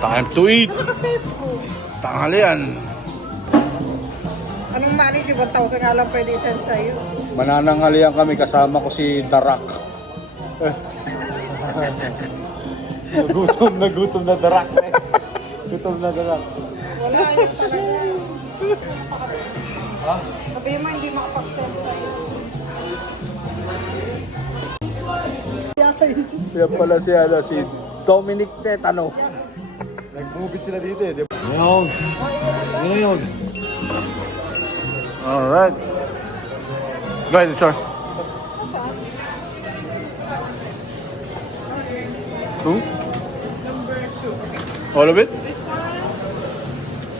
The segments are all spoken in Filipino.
Time to eat. Tanghali yan. Anong manage yung 1,000 nga lang pwede send sa'yo? Manananghalian kami, kasama ko si Darak. Nagutom na Darak. Gutom na Darak. Wala yun talaga. Ha? Sabi mo hindi makapag-send sa'yo. Yan pala si Dominic Tetano. Nag-movie sila dito eh. Ngayon. Ngayon. Alright. Go ahead, sir. Two? Number 2. All of it? This one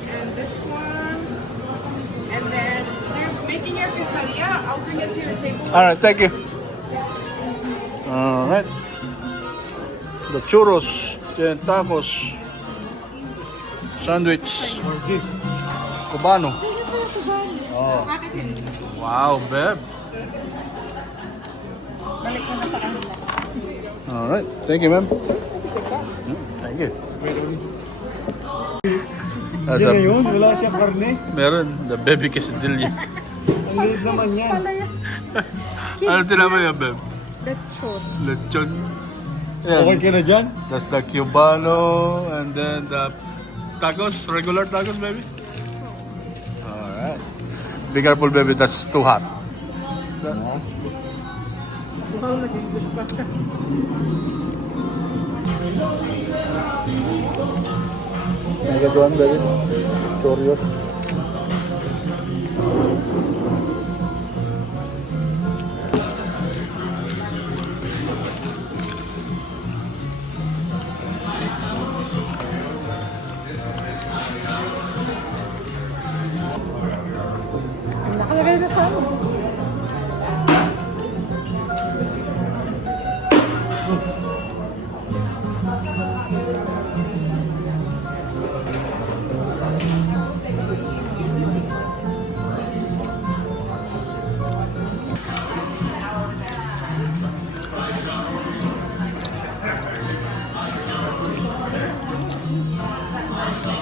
and this one. And then they're making your quesadilla. I'll bring it to your table. Alright, thank you. Alright. The churros, the tacos, sandwich, cubano. Oh. Wow, babe. Balik mo na sa kanila. Alright, thank you, ma'am. Thank you. Hindi na yun, wala siyang karne. Meron, the baby quesadilla. Ang liit naman yan. Pala yan. Ano tinaman yan, babe? Lechon. Lechon. Okay ka na dyan? That's the cubano and then the tacos, regular tacos, baby. Alright. Be careful, baby. That's too hot. Wow, nag-English pa. Nagaduan, baby. Curious. Nakalagay na sa ano.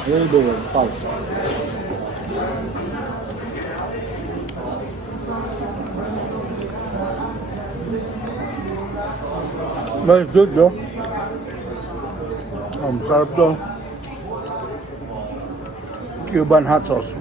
What are you doing? Five. But it's good, though. Sarap to. Cuban hot sauce.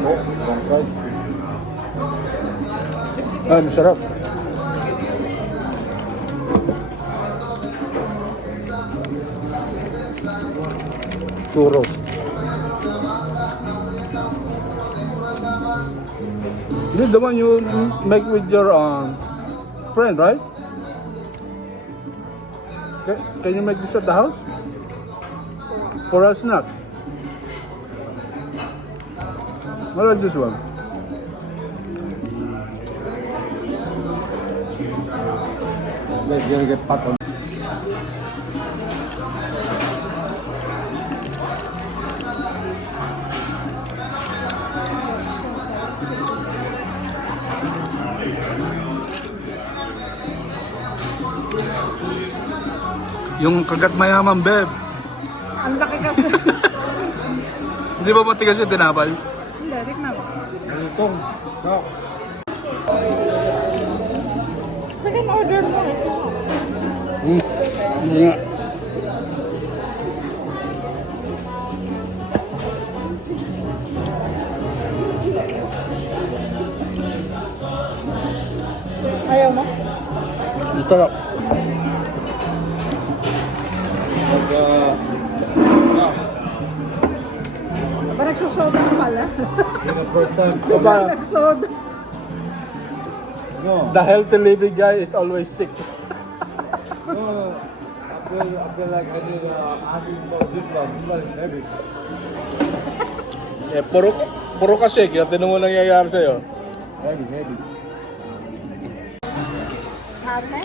No, wrong side. Ay, masarap. Churros. This is the one you make with your friend, right? Can you make this at the house? For a snack? I like this one. Let's get pot on. Yung kagat mayaman, babe. Ang laki kasi. Hindi ba matigas yung tinapay? Hindi, tignan mo. Itong. No. Sige, order mo ito. Nga. Ayaw mo? Ang sarap. Ba nagsusoda ka pala? Yun ang first time. Diba? Nagsoda. No. The healthy living guy is always sick. No. I feel like I did asking about this one. This one is heavy. Eh, puro ka shake. Yung tinan mo nangyayari sa'yo. Heavy, heavy. Ate?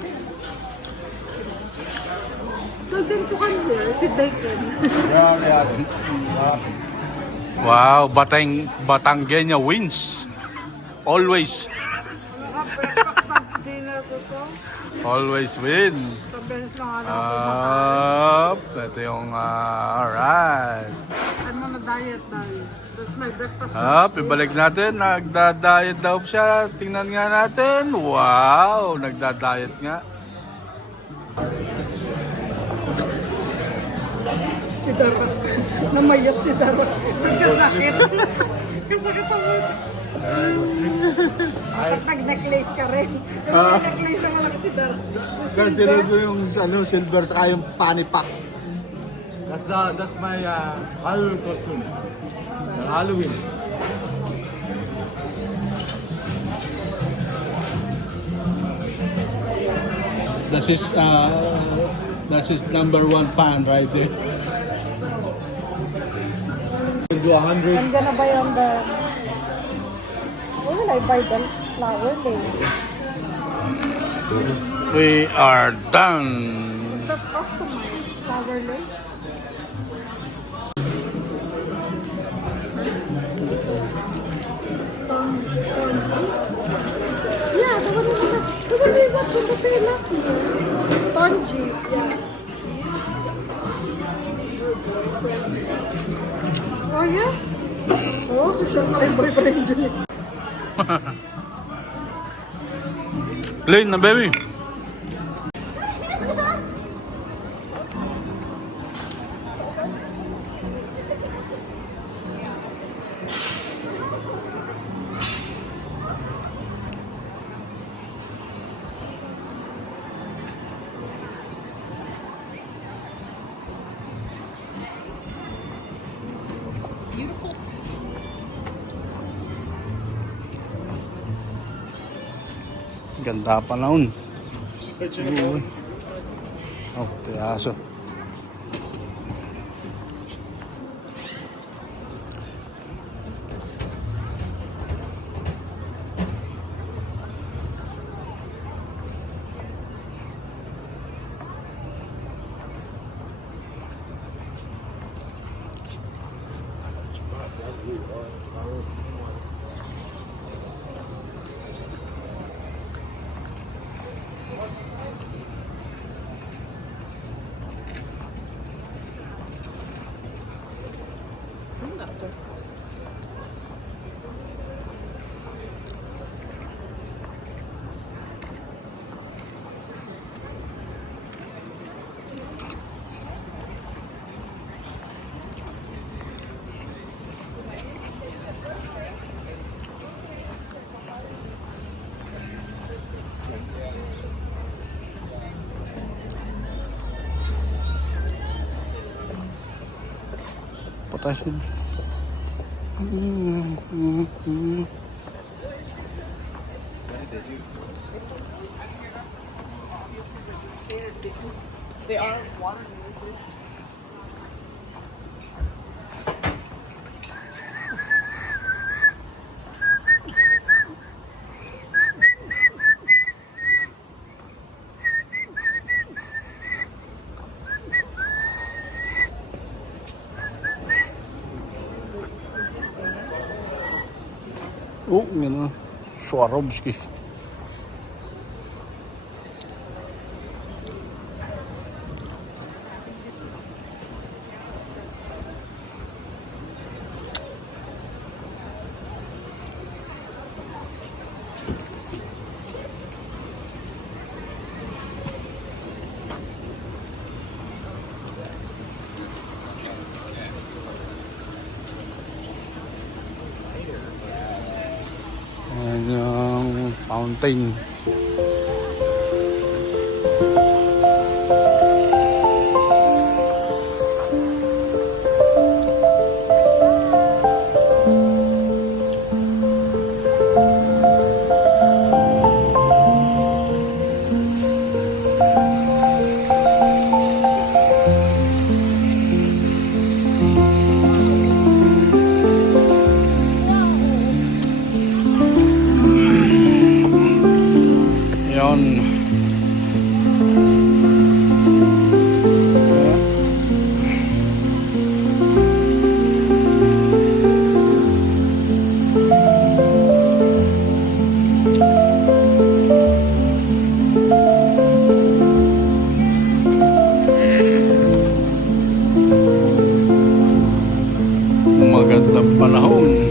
Golden po kan here, si Dakin. Yeah. Wow, Batangueña wins. Always. Breakfast dinner ko to. Always wins. Sa beses lang ako. Ito yung, alright. I'm on a diet. That's my breakfast. Ibalik natin. Nagda-diet daw siya. Tingnan nga natin. Wow, nagda-diet nga. Si Dara. Namayat si Dara. Kasakit. Kasakit ako. Dapat nag-necklace ka rin. Yung necklace na malaki si Dara. Yung silver. yung silver sa yung panipak. That's my Halloween costume. Halloween. That's his number one fan right there. We'll do 100. I'm gonna buy on the... Where will I buy the flower day? We are done. Is that customized flower day? Yeah, the one we got from the fair last year. Tonji, yeah. Oh yeah? Oh, sister mo yung boyfriend dyan. Lane na baby. Ganda pa naon. Oh, kaya aso. Potassium. They are water noses. Oh, yun na. Swarovski. Ayan yung fountain. ng panahon.